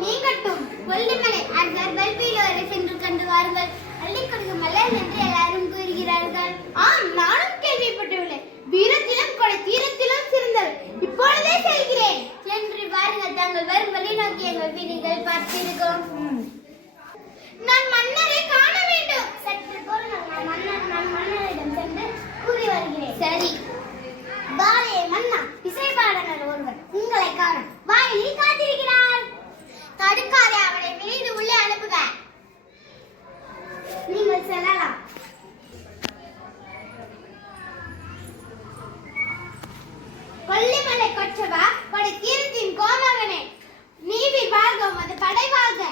நீங்கட்டும். கொல்லிமலை அரசர் வெல்வியிலோரை சென்று கண்டு வாருங்கள். அள்ளிக்கொடுக்கு மலர் என்று எல்லாரும் கூறுகிறார்கள். ஆம், நானும் கேள்விப்பட்டுள்ளேன். வீரத்திலும் கொடை தீரத்திலும் சிறந்தவர். இப்பொழுதே செல்கிறேன். சென்று வாருங்கள். தாங்கள் வரும் வழி நோக்கி எங்கள் வீடுகள் பார்த்திருக்கோம். நான் மன்னரை காண வேண்டும். சற்று பொறுங்கள். நான் மன்னரிடம் சென்று கூறி வருகிறேன். சரி. பாலே மன்னா, இசைப்பாடகர் ஒருவர் உங்களை காண வாயிலில் காத்திருக்கிறார். தடுக்காதே, அவனை விரைந்து உள்ளே அனுப்புக. நீங்கள் செல்லலாம். கொல்லிமலை கொற்றவா, கொடை தீரத்தின் கோமகனே, நீவி வாழ்க, உமது படை வாழ்க.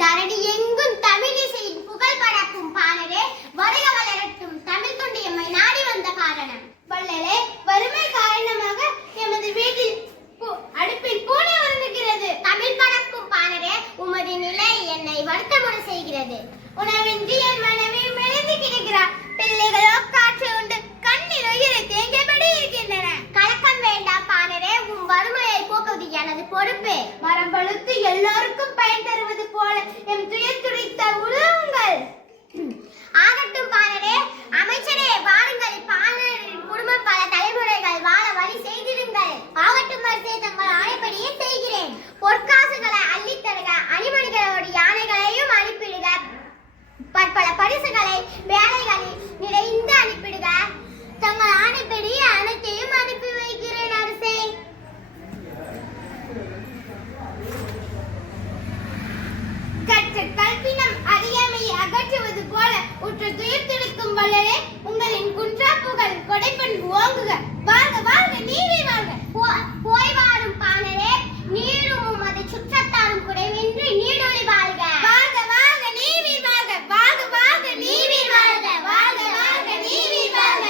தரணி எங்கும் தமிழிசையின் புகழ் பரப்பும் பாணரே, வருக வளரட்டும் தமிழ் தொண்டு எம்மை நாடி வந்த காரணம். வள்ளலே, வறுமை காரணமாக எமது வீட்டில் அடுப்பில் பூனை உறங்குகிறது. தமிழ் பரப்பும் பாணரே, உமது நிலை என்னை வருத்தமுறை செய்கிறது. உணவின்றி என் மனைவி மெலிந்து கிடக்கிறார். பிள்ளைகளோ காற்று உண்டு கண்ணீர் உயிரை தேங்கியபடி இருக்கின்றன. கலக்கம் வேண்டாம் பாணரே, உம் வறுமையை போக்குவது எனது பொறுப்பு. மரம் பழுத்து எல்லோருக்கும் பயன் தருவது போல எம் துயர் துடைத்த உலகங்கள். ஆகட்டும் பாணரே. அமைச்சரே வாருங்கள். பாணரின் குடும்பம் பல தலைமுறைகள் வாழ வழி செய்திருங்கள். ஆகட்டும் அரசே, தங்கள் ஆணைப்படியே செய்கிறேன். பொற்காசுகளை அள்ளித்தருக, அணிமணிகளோடு யானைகளையும் அனுப்பிடுக, பற்பல பரிசுகளை வேலைகளில் நிறைந்து அனுப்பிடுக. தங்கள் ஆணைப்படி அனைத்தையும் அனுப்பி வைக்கிறேன் அரசே. கற்ற கல்வினம் அறியாமையை அகற்றுவது போல உற்ற துயர் துடைக்கும் வள்ளலே, உங்களின் குன்றா புகழ் கொடைப்பண்பு ஓங்குக. வாழ்க வாழ்க, நீவி வாழ்க. போய் வாரும் பாணரே, நீரும் உமது சுற்றத்தாரும் குறைவின்றி நீடொளி வாழ்க. வாழ்க வாழ்க, நீவி வாழ்க. வாழ்க வாழ்க, நீவி வாழ்க. வாழ்க வாழ்க, நீவி வாழ்க.